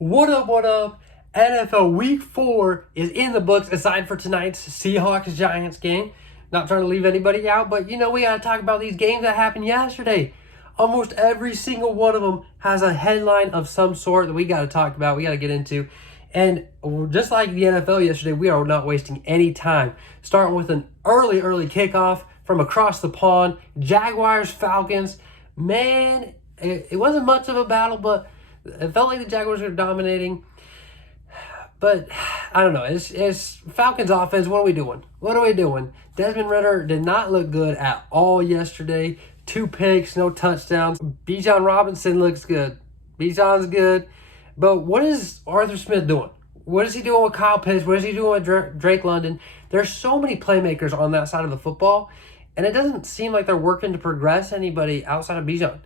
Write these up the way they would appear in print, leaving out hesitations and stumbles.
What up, what up? NFL Week 4 is in the books aside for tonight's Seahawks-Giants game. Not trying to leave anybody out, but we got to talk about these games that happened yesterday. Almost every single one of them has a headline of some sort that we got to talk about, we got to get into. And just like the NFL yesterday, we are not wasting any time. Starting with an early kickoff from across the pond. Jaguars-Falcons. Man, it wasn't much of a battle, but it felt like the Jaguars were dominating. But I don't know. It's Falcons offense. What are we doing? Desmond Ridder did not look good at all yesterday. 2 picks, no touchdowns. Bijan Robinson looks good. Bijan's good. But what is Arthur Smith doing? What is he doing with Kyle Pitts? What is he doing with Drake London? There's so many playmakers on that side of the football, and it doesn't seem like they're working to progress anybody outside of Bijan.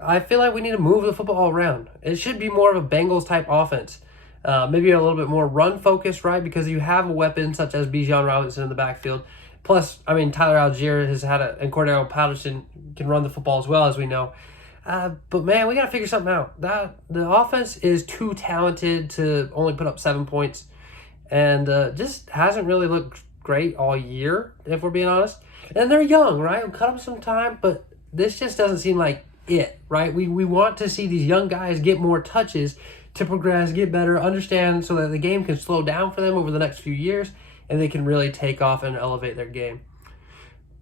I feel like we need to move the football around. It should be more of a Bengals-type offense. Maybe a little bit more run-focused, right? Because you have a weapon such as Bijan Robinson in the backfield. Plus, Tyler Algier has had and Cordero Patterson can run the football as well, as we know. But, man, we got to figure something out. The offense is too talented to only put up 7 points. And just hasn't really looked great all year, if we're being honest. And they're young, right? We'll cut them some time, but this just doesn't seem like it, right? We want to see these young guys get more touches to progress, get better, understand, so that the game can slow down for them over the next few years and they can really take off and elevate their game.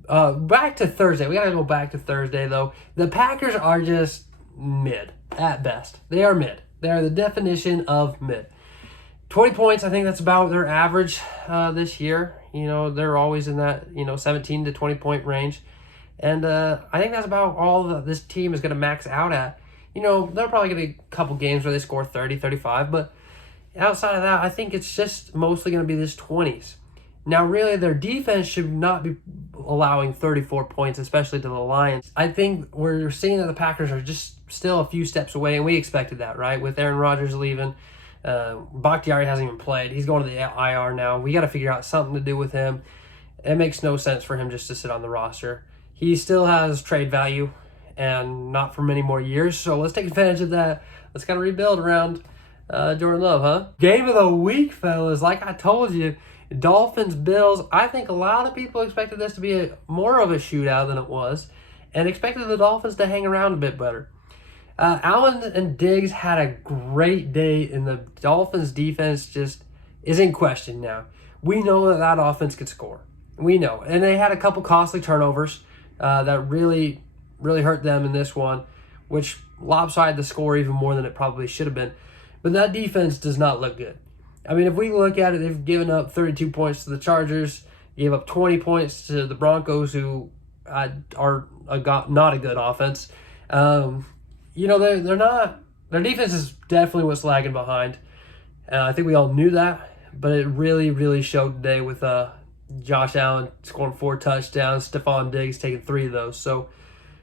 Back to Thursday. We got to go back to Thursday, though. The Packers are just mid at best. They are mid. They are the definition of mid. 20 points, I think that's about their average this year. They're always in that 17 to 20 point range. And I think that's about all that this team is going to max out at. They're probably going to be a couple games where they score 30, 35. But outside of that, I think it's just mostly going to be this 20s. Now, really, their defense should not be allowing 34 points, especially to the Lions. I think we're seeing that the Packers are just still a few steps away, and we expected that, right? With Aaron Rodgers leaving, Bakhtiari hasn't even played. He's going to the IR now. We got to figure out something to do with him. It makes no sense for him just to sit on the roster. He still has trade value and not for many more years, so let's take advantage of that. Let's kind of rebuild around Jordan Love, huh? Game of the week, fellas. Like I told you, Dolphins-Bills. I think a lot of people expected this to be more of a shootout than it was and expected the Dolphins to hang around a bit better. Allen and Diggs had a great day, and the Dolphins' defense just is in question now. We know that offense could score. We know. And they had a couple costly turnovers that really hurt them in this one, which lopsided the score even more than it probably should have been. But that defense does not look good. If we look at it, they've given up 32 points to the Chargers, gave up 20 points to the Broncos, who are not a good offense. They're not. Their defense is definitely what's lagging behind. I think we all knew that, but it really showed today with Josh Allen scoring 4 touchdowns, Stephon Diggs taking 3 of those. So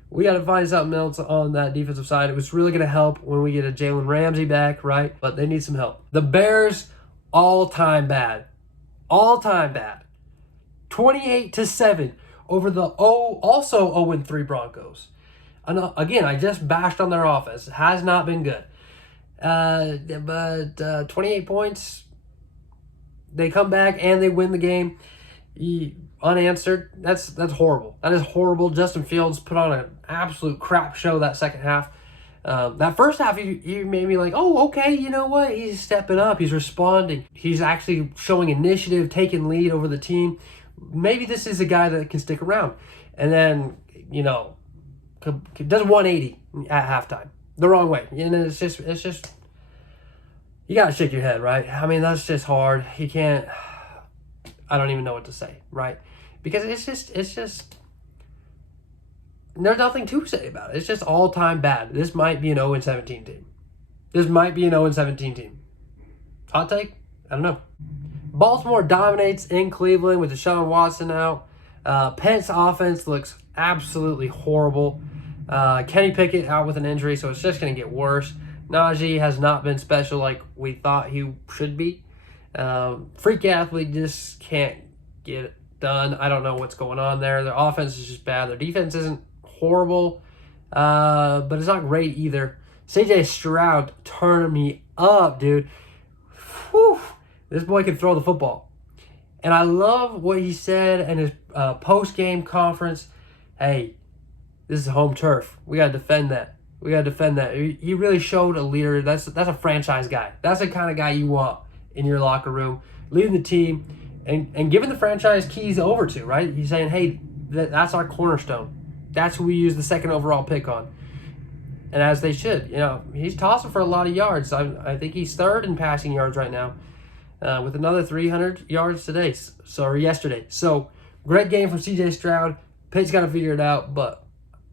we got to find something else on that defensive side. It was really going to help when we get a Jalen Ramsey back, right? But they need some help. The Bears, all-time bad. 28-7 over the also 0-3 Broncos. Again, I just bashed on their offense. It has not been good. But 28 points, they come back and they win the game. Unanswered. That's horrible. That is horrible. Justin Fields put on an absolute crap show that second half. That first half, you made me like, oh, okay, you know what? He's stepping up. He's responding. He's actually showing initiative, taking lead over the team. Maybe this is a guy that can stick around. And then, does 180 at halftime. The wrong way. It's just, you got to shake your head, right? That's just hard. You can't, I don't even know what to say, right? Because it's just, there's nothing to say about it. It's just all-time bad. This might be an 0-17 team. Hot take? I don't know. Baltimore dominates in Cleveland with Deshaun Watson out. Pence's offense looks absolutely horrible. Kenny Pickett out with an injury, so it's just going to get worse. Najee has not been special like we thought he should be. Freak athlete just can't get it done. I don't know what's going on there. Their offense is just bad. Their defense isn't horrible, but it's not great either. CJ Stroud turned me up, dude. Whew. This boy can throw the football. And I love what he said in his post-game conference. Hey, this is home turf. We got to defend that. We got to defend that. He really showed a leader. That's a franchise guy. That's the kind of guy you want in your locker room, leading the team and giving the franchise keys over to, right? He's saying, hey, that's our cornerstone. That's who we use the second overall pick on. And as they should. You know, he's tossing for a lot of yards. I think he's third in passing yards right now with another 300 yards yesterday. So, great game from C.J. Stroud. Pitt's got to figure it out, but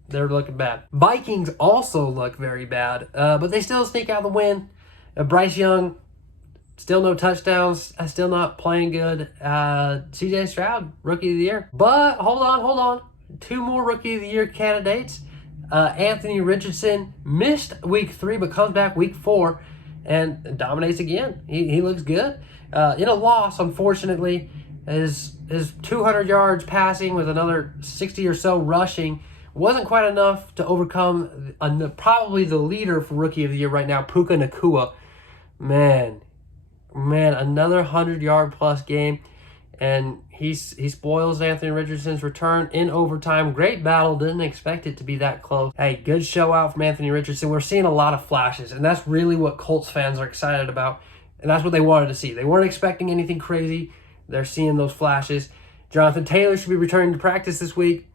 they're looking bad. Vikings also look very bad, but they still sneak out the win. Bryce Young, still no touchdowns, still not playing good. C.J. Stroud, Rookie of the Year. But hold on. 2 more Rookie of the Year candidates. Anthony Richardson missed week 3, but comes back week 4 and dominates again. He looks good. In a loss, unfortunately, his 200 yards passing with another 60 or so rushing wasn't quite enough to overcome probably the leader for Rookie of the Year right now, Puka Nacua. Man, another 100-yard plus game. And he spoils Anthony Richardson's return in overtime. Great battle. Didn't expect it to be that close. Hey, good show out from Anthony Richardson. We're seeing a lot of flashes, and that's really what Colts fans are excited about. And that's what they wanted to see. They weren't expecting anything crazy. They're seeing those flashes. Jonathan Taylor should be returning to practice this week.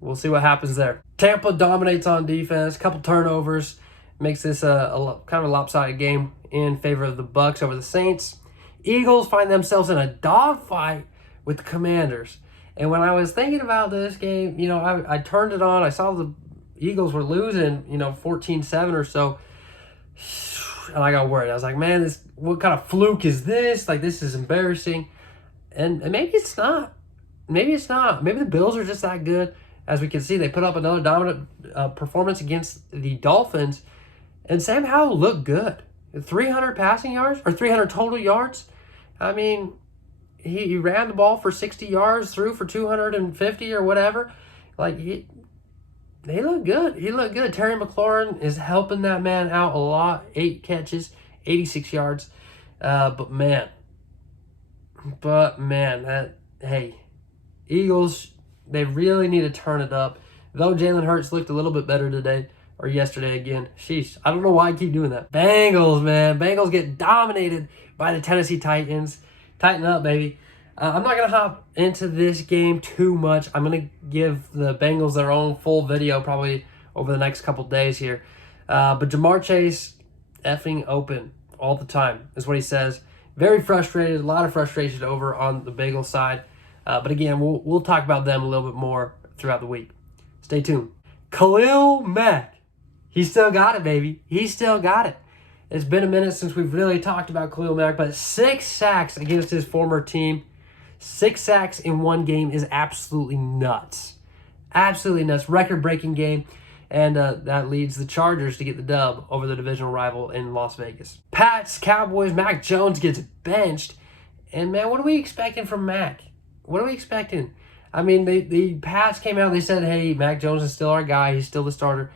We'll see what happens there. Tampa dominates on defense. A couple turnovers. Makes this a kind of a lopsided game in favor of the Bucs over the Saints. Eagles find themselves in a dogfight with the Commanders. And when I was thinking about this game, you know, I turned it on. I saw the Eagles were losing, 14-7 or so. And I got worried. I was like, man, what kind of fluke is this? Like, this is embarrassing. And maybe it's not. Maybe it's not. Maybe the Bills are just that good. As we can see, they put up another dominant performance against the Dolphins. And Sam Howell looked good. 300 passing yards or 300 total yards. I mean, he ran the ball for 60 yards, threw for 250 or whatever. Like, they look good. He looked good. Terry McLaurin is helping that man out a lot. 8 catches, 86 yards. But man, hey, Eagles, they really need to turn it up. Though Jalen Hurts looked a little bit better today. Or yesterday again. Sheesh. I don't know why I keep doing that. Bengals, man. Bengals get dominated by the Tennessee Titans. Tighten up, baby. I'm not going to hop into this game too much. I'm going to give the Bengals their own full video probably over the next couple days here. But Jamar Chase, effing open all the time is what he says. Very frustrated. A lot of frustration over on the Bengals side. But again, we'll talk about them a little bit more throughout the week. Stay tuned. Khalil Mack. He still got it, baby. He still got it. It's been a minute since we've really talked about Khalil Mack, but 6 sacks against his former team. 6 sacks in one game is absolutely nuts. Absolutely nuts. Record-breaking game. And that leads the Chargers to get the dub over the divisional rival in Las Vegas. Pats, Cowboys, Mac Jones gets benched. And, man, what are we expecting from Mac? What are we expecting? I mean, the Pats came out, they said, hey, Mac Jones is still our guy. He's still the starter.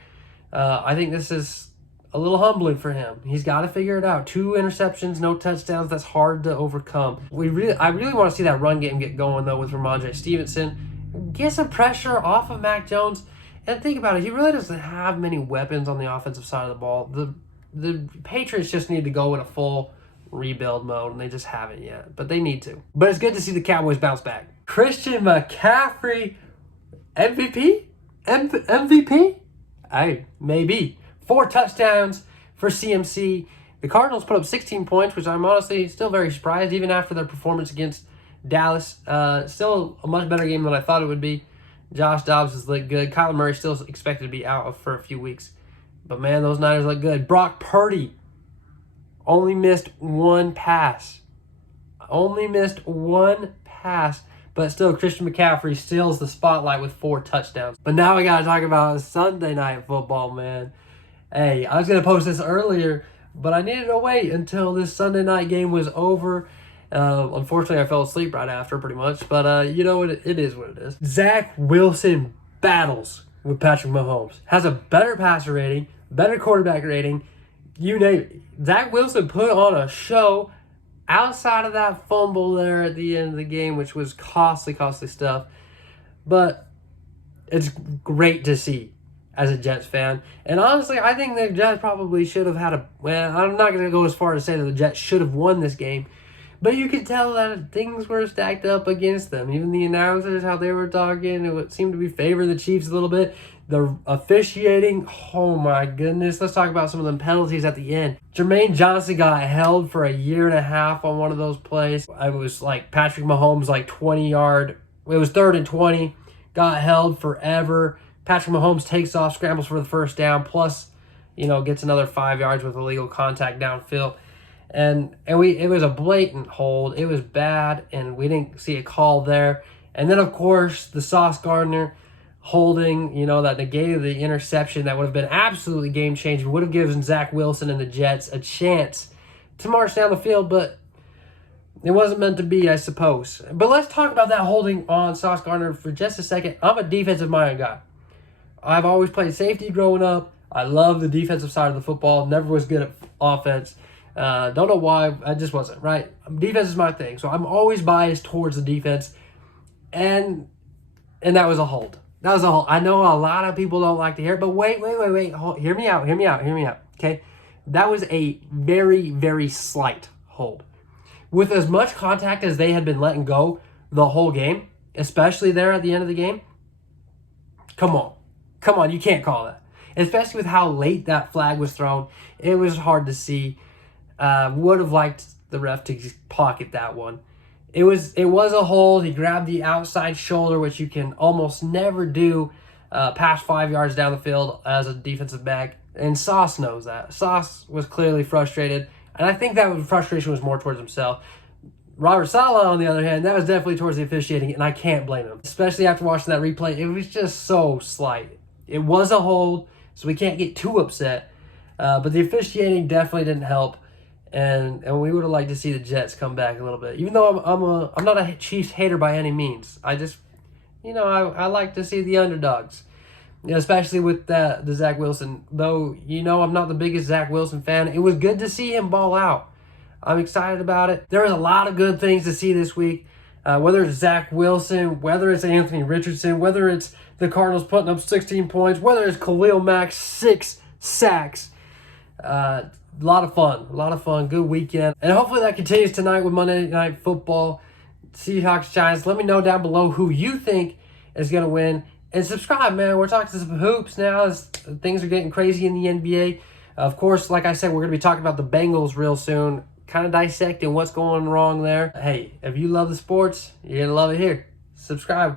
I think this is a little humbling for him. He's got to figure it out. 2 interceptions, no touchdowns. That's hard to overcome. I really want to see that run game get going, though, with Ramondre Stevenson. Get some pressure off of Mac Jones. And think about it. He really doesn't have many weapons on the offensive side of the ball. The Patriots just need to go in a full rebuild mode, and they just haven't yet. But they need to. But it's good to see the Cowboys bounce back. Christian McCaffrey, MVP? MVP? Maybe. 4 touchdowns for CMC. The Cardinals put up 16 points, which I'm honestly still very surprised, even after their performance against Dallas. Still a much better game than I thought it would be. Josh Dobbs has looked good. Kyler Murray still expected to be out for a few weeks. But, man, those Niners look good. Brock Purdy only missed 1 pass. But still, Christian McCaffrey steals the spotlight with 4 touchdowns. But now we got to talk about Sunday Night Football, man. Hey, I was going to post this earlier, but I needed to wait until this Sunday night game was over. Unfortunately, I fell asleep right after, pretty much. But you know what? It is what it is. Zach Wilson battles with Patrick Mahomes. Has a better passer rating, better quarterback rating, you name it. Zach Wilson put on a show outside of that fumble there at the end of the game, which was costly stuff. But it's great to see as a Jets fan. And honestly, I think the Jets probably should have had I'm not going to go as far as to say that the Jets should have won this game. But you could tell that things were stacked up against them. Even the announcers, how they were talking, it seemed to be favoring the Chiefs a little bit. The officiating, oh my goodness. Let's talk about some of them penalties at the end. Jermaine Johnson got held for a year and a half on one of those plays. It was like Patrick Mahomes, 20-yard. It was 3rd and 20. Got held forever. Patrick Mahomes takes off, scrambles for the first down, plus, gets another 5 yards with illegal contact downfield. And it was a blatant hold. It was bad, and we didn't see a call there. And then, of course, the Sauce Gardner holding, that negated the interception that would have been absolutely game-changing, would have given Zach Wilson and the Jets a chance to march down the field, but it wasn't meant to be, I suppose. But let's talk about that holding on Sauce Gardner for just a second. I'm a defensive-minded guy. I've always played safety growing up. I love the defensive side of the football. Never was good at offense. Don't know why. I just wasn't, right? Defense is my thing. So I'm always biased towards the defense. And that was a hold. That was a hold. I know a lot of people don't like to hear it, but wait. Hear me out. Okay? That was a very, very slight hold. With as much contact as they had been letting go the whole game, especially there at the end of the game, come on, you can't call that. Especially with how late that flag was thrown, it was hard to see. Would have liked the ref to just pocket that one. It was a hold. He grabbed the outside shoulder, which you can almost never do past 5 yards down the field as a defensive back. And Sauce knows that. Sauce was clearly frustrated. And I think that frustration was more towards himself. Robert Saleh, on the other hand, that was definitely towards the officiating, and I can't blame him. Especially after watching that replay, it was just so slight. It was a hold, so we can't get too upset. But the officiating definitely didn't help. And we would have liked to see the Jets come back a little bit. Even though I'm not a Chiefs hater by any means. I just, I like to see the underdogs. Especially with the Zach Wilson. Though, I'm not the biggest Zach Wilson fan. It was good to see him ball out. I'm excited about it. There was a lot of good things to see this week. Whether it's Zach Wilson, whether it's Anthony Richardson, whether it's the Cardinals putting up 16 points, whether it's Khalil Mack, 6 sacks. A lot of fun. Good weekend. And hopefully that continues tonight with Monday Night Football. Seahawks, Giants. Let me know down below who you think is going to win. And subscribe, man. We're talking some hoops now as things are getting crazy in the NBA. Of course, like I said, we're going to be talking about the Bengals real soon. Kind of dissecting what's going wrong there. Hey, if you love the sports, you're going to love it here. Subscribe.